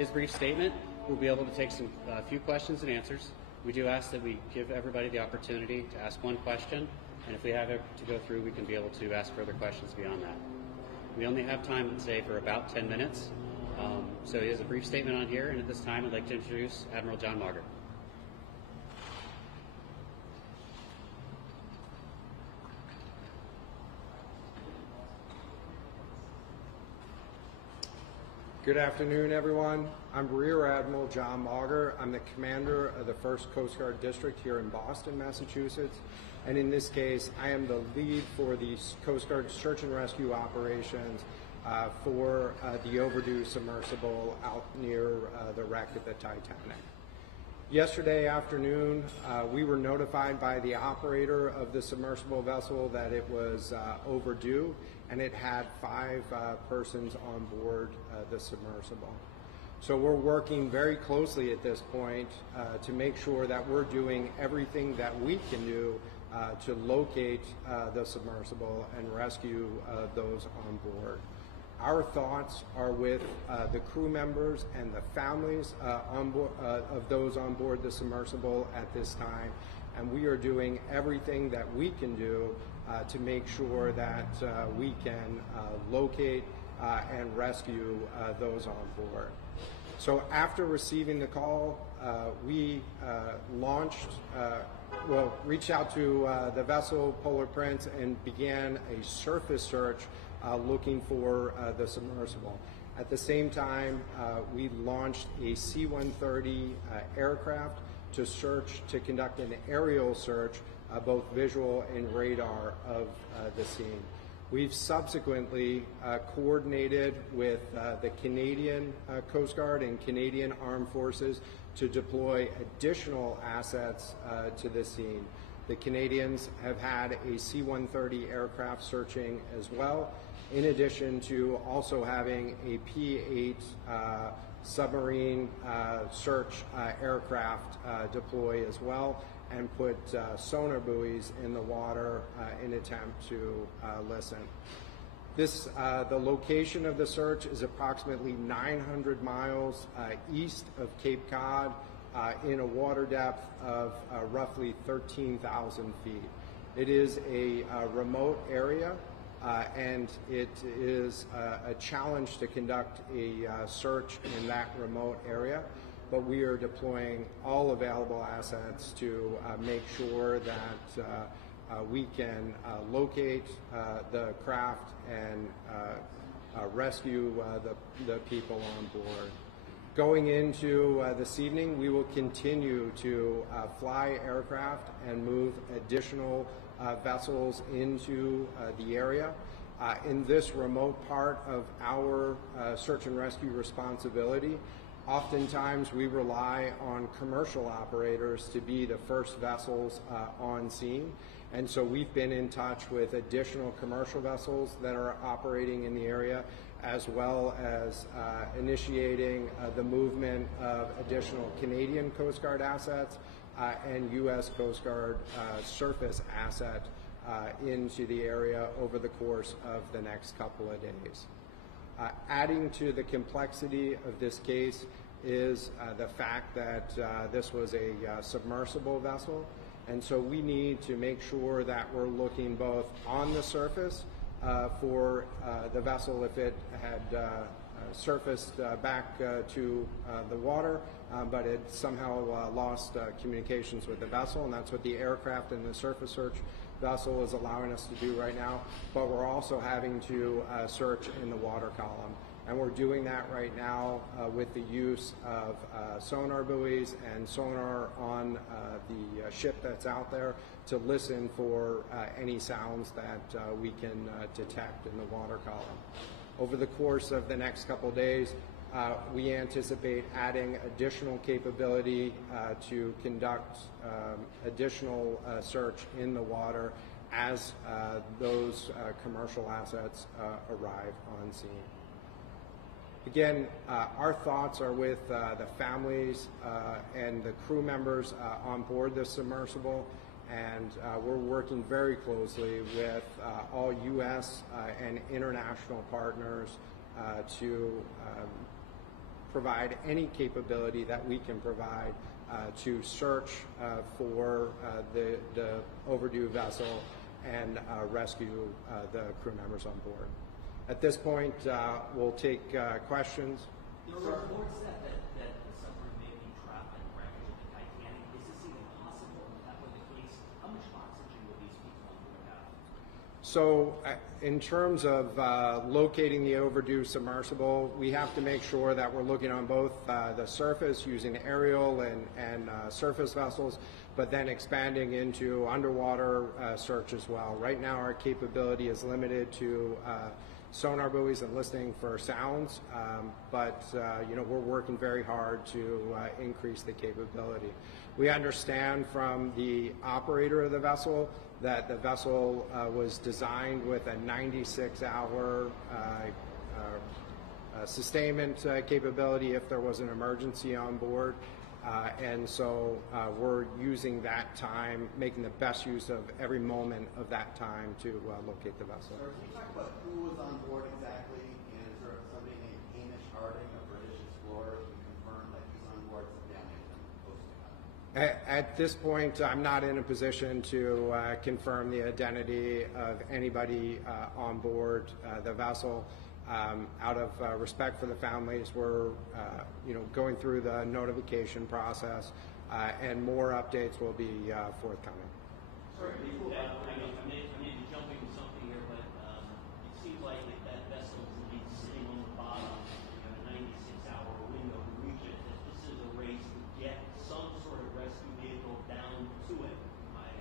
his brief statement, we'll be able to take a few questions and answers. We do ask that we give everybody the opportunity to ask one question, and if we have it to go through, we can be able to ask further questions beyond that. We only have time today for about 10 minutes, so he has a brief statement on here, and at this time I'd like to introduce Admiral John Mauger. Good afternoon, everyone. I'm Rear Admiral John Mauger. I'm the commander of the 1st Coast Guard District here in Boston, Massachusetts. And in this case, I am the lead for the Coast Guard search and rescue operations for the overdue submersible out near the wreck of the Titanic. Yesterday afternoon, we were notified by the operator of the submersible vessel that it was overdue, and it had 5 persons on board the submersible. So we're working very closely at this point to make sure that we're doing everything that we can do to locate the submersible and rescue those on board. Our thoughts are with the crew members and the families of those on board the submersible at this time, and we are doing everything that we can do to make sure that we can locate and rescue those on board. So after receiving the call, we reached out to the vessel Polar Prince and began a surface search looking for the submersible. At the same time, we launched a C-130 aircraft to conduct an aerial search, both visual and radar, of the scene. We've subsequently coordinated with the Canadian Coast Guard and Canadian Armed Forces to deploy additional assets to the scene. The Canadians have had a C-130 aircraft searching as well, in addition to also having a P-8 submarine search aircraft deploy as well, and put sonar buoys in the water in attempt to listen. The location of the search is approximately 900 miles east of Cape Cod in a water depth of roughly 13,000 feet. It is a remote area, and it is a challenge to conduct a search in that remote area, but we are deploying all available assets to make sure that we can locate the craft and rescue the people on board. Going into this evening, we will continue to fly aircraft and move additional vessels into the area. In this remote part of our search and rescue responsibility, oftentimes we rely on commercial operators to be the first vessels on scene, and so we've been in touch with additional commercial vessels that are operating in the area, as well as initiating the movement of additional Canadian Coast Guard assets and U.S. Coast Guard surface asset into the area over the course of the next couple of days. Adding to the complexity of this case is the fact that this was a submersible vessel, and so we need to make sure that we're looking both on the surface for the vessel if it had surfaced back to the water, but it somehow lost communications with the vessel, and that's what the aircraft and the surface search vessel is allowing us to do right now. But we're also having to search in the water column, and we're doing that right now with the use of sonar buoys and sonar on the ship that's out there to listen for any sounds that we can detect in the water column. Over the course of the next couple days, we anticipate adding additional capability to conduct additional search in the water as those commercial assets arrive on scene. Again, our thoughts are with the families and the crew members on board the submersible, and we're working very closely with all U.S. and international partners to provide any capability that we can provide to search for the overdue vessel and rescue the crew members on board. At this point, we'll take questions. There are reports that the submarine may be trapped in wreckage of the Titanic. Is this even possible? If that were the case, how much oxygen will these people on board have? So in terms of locating the overdue submersible, we have to make sure that we're looking on both the surface using aerial and surface vessels, but then expanding into underwater search as well. Right now our capability is limited to sonar buoys and listening for sounds, but you know, we're working very hard to increase the capability. We understand from the operator of the vessel that the vessel was designed with a 96-hour sustainment capability if there was an emergency on board. And so we're using that time, making the best use of every moment of that time to locate the vessel. Sir, can you talk about who was on board exactly? And is there somebody named Hamish Harding, a British explorer, who confirmed that he's on board some damage and close to coming? At this point, I'm not in a position to confirm the identity of anybody on board the vessel. Out of respect for the families, we're you know, going through the notification process, and more updates will be forthcoming. Sorry, I may be jumping to something here, but it seems like that vessel is indeed sitting on the bottom. You have a 96-hour window to reach it. This is a race to get some sort of rescue vehicle down to it. Am I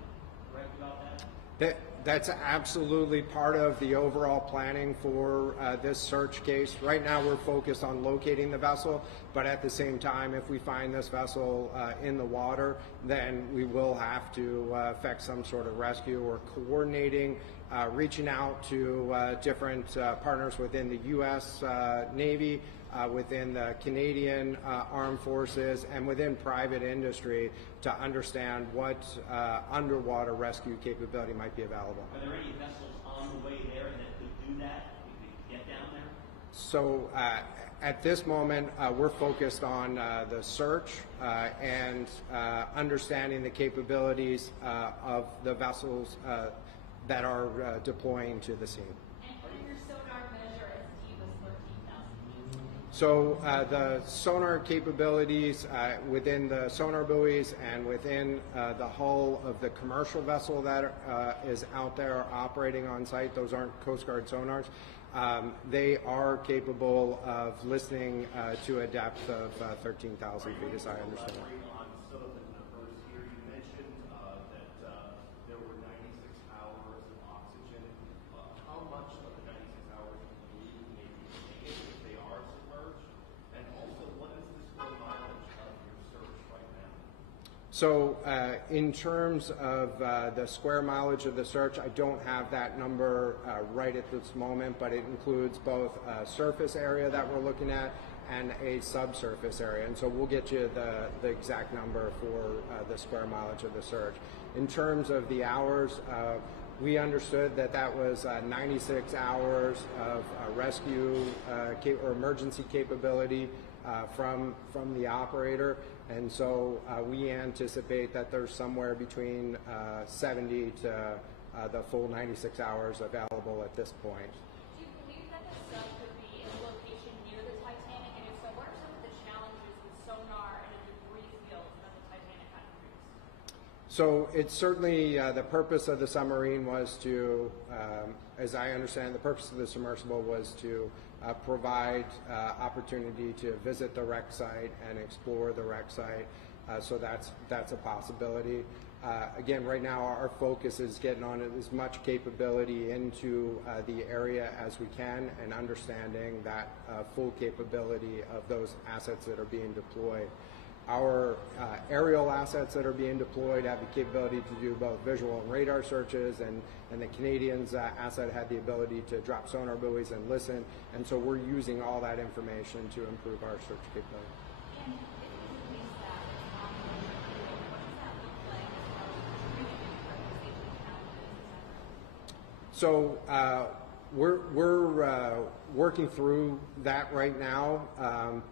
correct about that? That's absolutely part of the overall planning for this search case. Right now we're focused on locating the vessel, but at the same time, if we find this vessel in the water, then we will have to effect some sort of rescue or coordinating, reaching out to different partners within the U.S. Navy, within the Canadian Armed Forces, and within private industry to understand what underwater rescue capability might be available. Are there any vessels on the way there that could do that? We could get down there? So at this moment, we're focused on the search and understanding the capabilities of the vessels that are deploying to the scene. And what did your sonar measure as deep as 13,000 feet? So the sonar capabilities within the sonar buoys and within the hull of the commercial vessel that is out there operating on site, those aren't Coast Guard sonars, they are capable of listening to a depth of 13,000 feet, as I understand it. On some of the numbers here, you mentioned that there were 96 hours of oxygen. How much of the 96 hours do you believe may be taken if they are submerged? And also, what is the square mileage of your search right now? So in terms of the square mileage of the search, I don't have that number right at this moment, but it includes both a surface area that we're looking at and a subsurface area. And so we'll get you the exact number for the square mileage of the search. In terms of the hours, we understood that that was 96 hours of rescue or emergency capability from the operator, and so we anticipate that there's somewhere between 70 to the full 96 hours available at this point. Do you believe that the sub could be in a location near the Titanic? And if so, what are some of the challenges with sonar and a debris field that the Titanic had to produce? So it's certainly the purpose of the submarine was to, as I understand, the purpose of the submersible was to provide opportunity to visit the wreck site and explore the wreck site. So that's a possibility. Again, right now our focus is getting on as much capability into the area as we can and understanding that full capability of those assets that are being deployed. Our aerial assets that are being deployed have the capability to do both visual and radar searches, and the Canadians' asset had the ability to drop sonar buoys and listen, and so we're using all that information to improve our search capability. And if you release that on the field, what does that look like as far as training and safety challenges, et cetera? So We're working through that right now,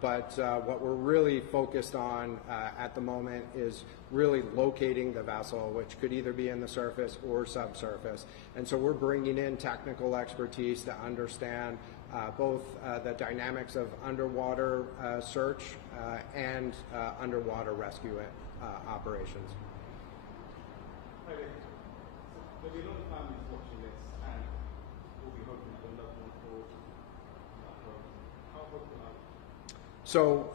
but what we're really focused on at the moment is really locating the vessel, which could either be in the surface or subsurface. And so we're bringing in technical expertise to understand both the dynamics of underwater search and underwater rescue operations. Hi there. So there'll be a lot of families watching this and will be hoping that the loved one will that home. How hopeful are you? So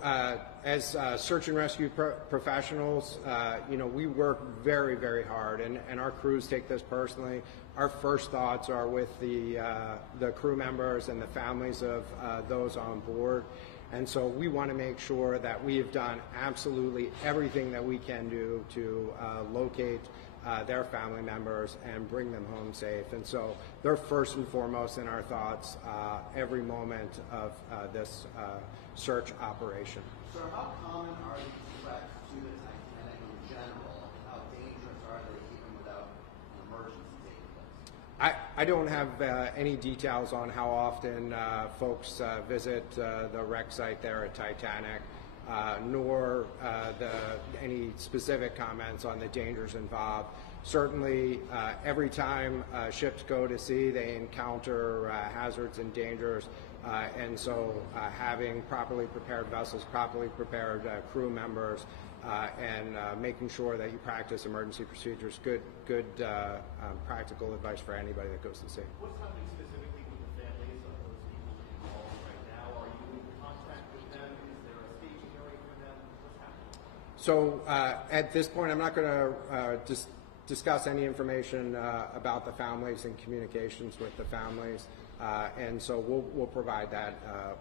as search and rescue professionals, we work very, very hard, and our crews take this personally. Our first thoughts are with the crew members and the families of those on board. And so we want to make sure that we have done absolutely everything that we can do to locate their family members and bring them home safe. And so they're first and foremost in our thoughts every moment of this search operation. Sir, how common are these threats to the Titanic in general, and how dangerous are they even without an emergency taking place? I don't have any details on how often folks visit the wreck site there at Titanic, nor any specific comments on the dangers involved. Certainly, every time ships go to sea, they encounter hazards and dangers, and so having properly prepared vessels, properly prepared crew members, and making sure that you practice emergency procedures, good practical advice for anybody that goes to sea. What's happening specifically with the families of those people involved right now? Are you in contact with them? Is there a staging area for them? What's happening? So at this point, I'm not going to discuss any information about the families and communications with the families, and so we'll provide that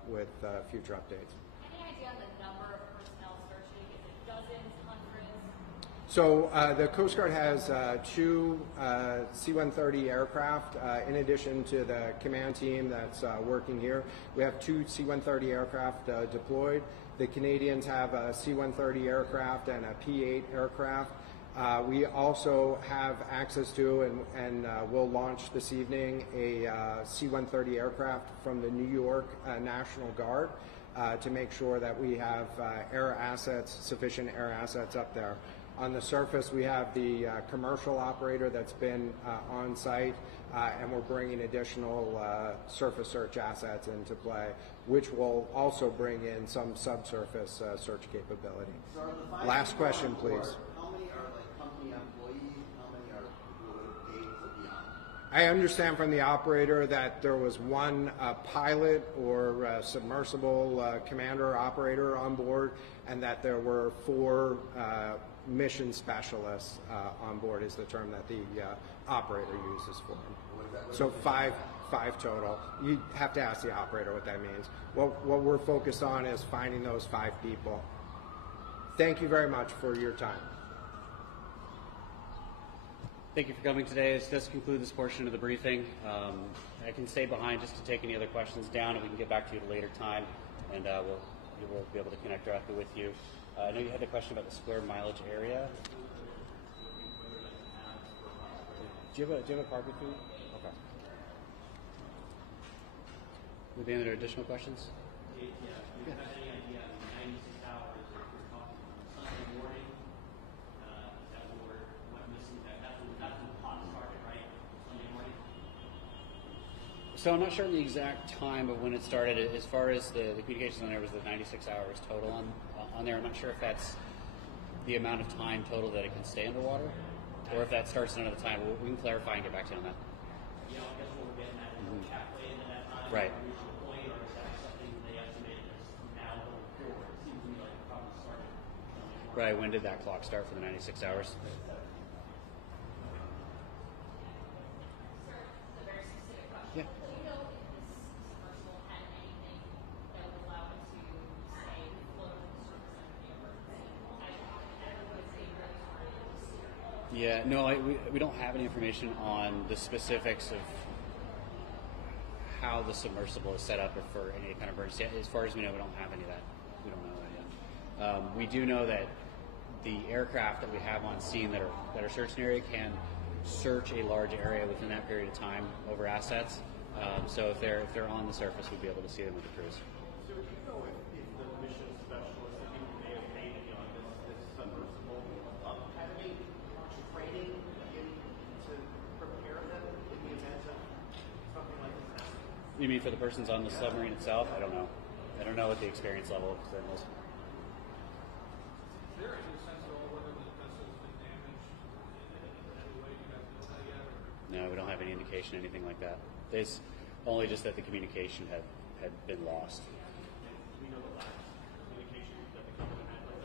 with future updates. Any idea on the number of personnel searching? Is it dozens, hundreds? So the Coast Guard has two C-130 aircraft. In addition to the command team that's working here, we have two C-130 aircraft deployed. The Canadians have a C-130 aircraft and a P-8 aircraft. We also have access to and will launch this evening a C-130 aircraft from the New York National Guard to make sure that we have sufficient air assets up there. On the surface, we have the commercial operator that's been on site, and we're bringing additional surface search assets into play, which will also bring in some subsurface search capability. So are the 5 Last people question, on board, please. How many are like company employees? How many are people who have paid to be on? I understand from the operator that there was one pilot or submersible commander operator on board, and that there were 4 mission specialists on board is the term that the operator uses for them. So five total. You have to ask the operator what that means. What we're focused on is finding those 5 people. Thank you very much for your time. Thank you for coming today. This does conclude this portion of the briefing. I can stay behind just to take any other questions down, and we can get back to you at a later time, and we'll be able to connect directly with you. I know you had a question about the square mileage area. Do you have a cargo fee? Okay. Would there be any additional questions? Do you have any idea, 96 hours, if we're talking Sunday morning, is that when went missing? That's when the clock started, right? Sunday morning? So I'm not sure on the exact time of when it started. As far as the communications on there was the 96 hours total on there. I'm not sure if that's the amount of time total that it can stay underwater, or if that starts another time. We can clarify and get back to you on that. Yeah, I guess what we're getting at is halfway into that time. Right. Reach the point, or is that something they estimated as now going forward? It seems to me like it probably started Sunday morning. Right. When did that clock start for the 96 hours? Sir, this is a very specific question. Yeah. Do you know if this submersible had anything that would allow it to stay float on the surface under the emergency? Yeah, no, we don't have any information on the specifics of how the submersible is set up or for any kind of emergency. As far as we know, we don't have any of that. We don't know that yet. We do know that the aircraft that we have on scene that are search an area can search a large area within that period of time over assets. So if they're on the surface, we'd be able to see them with the crews. So do you know if the mission specialists, the people who may have made it on this submersible, have any training to prepare them in the event of something like this happening? You mean for the persons on the submarine itself? I don't know. I don't know what the experience level of them is. Is there any sense at all whether the vessel's been damaged in any way? You guys know that yet? Or? No, we don't have any indication, anything like that. It's only just that the communication had been lost. We know the last communication that the company had like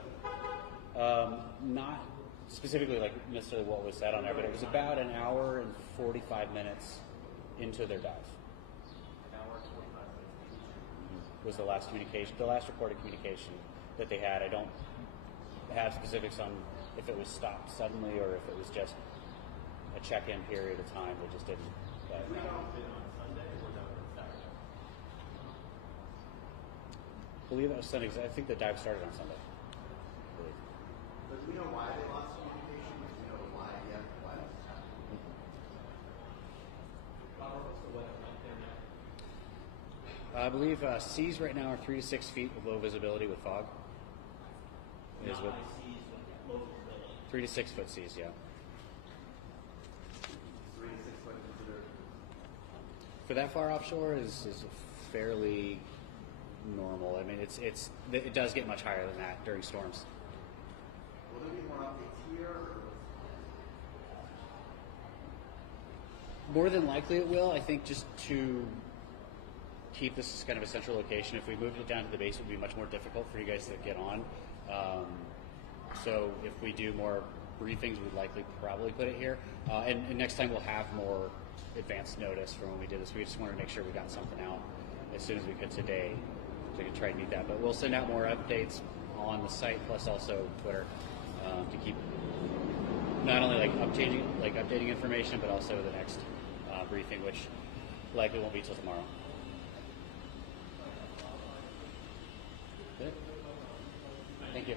that. Not specifically like necessarily what was said on there, but it was about an hour and 45 minutes into their dive. An hour and 45 minutes. Was the last communication, the last recorded communication that they had. I don't have specifics on if it was stopped suddenly or if it was just a check-in period of time that just didn't. Been on Sunday or that was Saturday? I believe that was Sunday. 'Cause I think the dive started on Sunday. I believe. But do we know why they lost communication? Do we know why this happened? Robert, what's the weather like there now? I believe seas right now are 3 to 6 feet with low visibility with fog. Is Not what high seas, but low visibility. 3 to 6 foot seas, yeah. 3 to 6 foot considered. For that far offshore is fairly normal. I mean, it does get much higher than that during storms. Will there be more updates here? Or More than likely it will. I think just to keep this as kind of a central location, if we moved it down to the base, it would be much more difficult for you guys to get on. So if we do more briefings, we'd likely probably put it here. And next time we'll have more advanced notice from when we did this. We just wanted to make sure we got something out as soon as we could today, so we could try to meet that. But we'll send out more updates on the site, plus also Twitter, to keep not only updating information, but also the next briefing, which likely won't be till tomorrow. Good. Thank you.